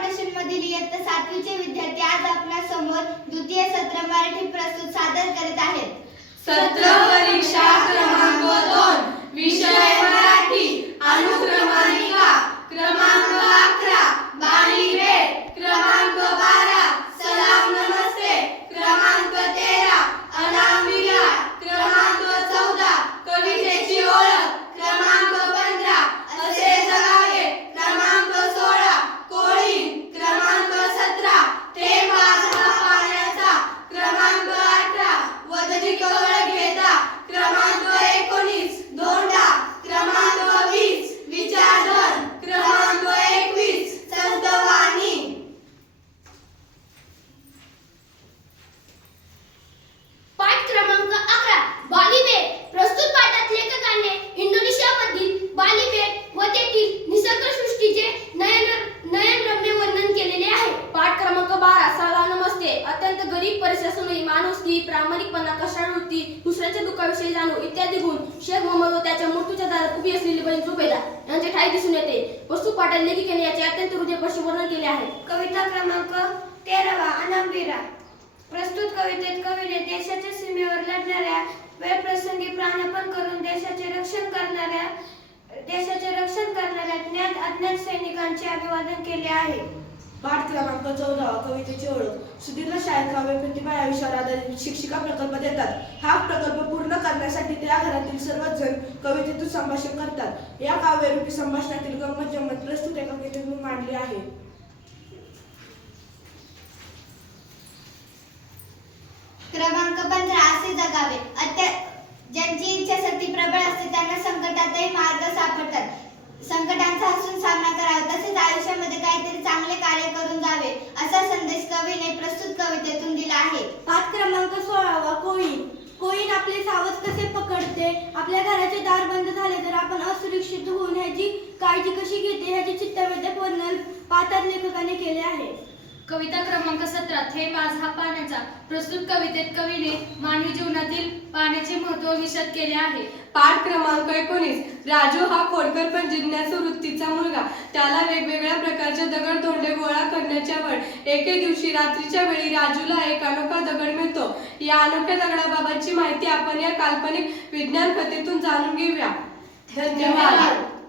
Foundation मधील इयत्ता 7वी चे विद्यार्थी आज आपल्या समोर द्वितीय सत्र मराठी प्रस्तुत सादर करीत आहेत। सत्र परीक्षा क्रमांक 2 विषय मराठी अनुक्रमांकिका क्रमांक 11 बाली भेट क्रमांक 12 सलाम नमस्ते क्रमांक 13 अनाम विरार क्रमांक 14 कवितेची ओळख क्रमांक 15 असे जगावे क्रमांक 16 कोळी क्रमांक 17 थेंब हा पाण्याचा क्रमांक 18 वदनी कवळ घेता क्रमांक 19 धोंडा क्रमांक 20 विचारधन क्रमांक 21 संतवाणी। पाठ क्रमांक 11 बाली बेट। प्रस्तुत पाठात लेखकाने इंडोनेशियामधील बाली बेट व तेथील निसर्गसृष्टीचे नयनरम्य वर्णन केलेले आहे। पाठ क्रमांक 12 सलाम नमस्ते। अत्यंत गरीब परिस्थिती असूनही माणुसकी प्रामाणिकपणा कष्टाळूवृत्ती दुसऱ्याच्या दुःखाविषयी जाणीव इत्यादी गुण शेख मोहम्मद व त्याच्या मृत्यूच्या दारात उभी असलेली बहीण जुबैदा यांचे ठायी दिसून येते। प्रस्तुत पाठात लेखिकेने याचे अत्यंत हृदयस्पर्शी वर्णन केले आहे। कविता क्रमांक 13 अनाम विरार। प्रस्तुत कवितेत कवीने देशाच्या सीमेवर लढणाऱ्या वेळप्रसंगी प्राणार्पण करून देशाचे रक्षण करणाऱ्या ज्ञात अज्ञात सैनिकांचे अभिवादन केले आहे। पाठ क्रमांक 14 कवितेची ओळख। सुदीर्घ शाळेत काव्य प्रतिभा या विषयावर आधारित शिक्षिका प्रकल्प देतात। हा प्रकल्प पूर्ण करण्यासाठी त्या घरातील सर्वच जण कवितेतून संभाषण करतात। या काव्यरूपी संभाषणातील गंमत जम्मत प्रस्तुत एका कवितेतून मांडली आहे। क्रमांक 15 असे जगावे। ज्यांची इच्छाशक्ती प्रबळ असते त्यांना संकटातही मार्ग सापडतात। संकटांचा हसून सामना करावा तसेच आयुष्यामध्ये काहीतरी चांगले कार्य करून जावे असा संदेश कवीने प्रस्तुत कवितेतून दिला आहे। पाठ क्रमांक 16 कोळीण आपले सावज कसे पकडते। आपल्या घराचे दार बंद झाले तर आपण असुरक्षित होऊन ह्याची काळजी कशी घेते ह्याचे चित्तवेधक वर्णन पाठात लेखकाने केले आहे। कविता क्रमांक 17 थेंब हा पाण्याचा। प्रस्तुत कवितेत कवीने मानवी जीवनातील पाण्याचे महत्त्व विशद केले आहे। पाठ क्रमांक 19 राजू हा खोडकर पण जिज्ञासू वृत्तीचा मुलगा। त्याला वेगवेगळ्या प्रकारचे दगड गोळा करण्याच्या वेळ एके दिवशी रात्रीच्या वेळी राजूला एक अनोखा दगड मिळतो। या अनोख्या दगडाबाबतची माहिती आपण या काल्पनिक विज्ञान कथेतून जाणून घेऊया। धन्यवाद।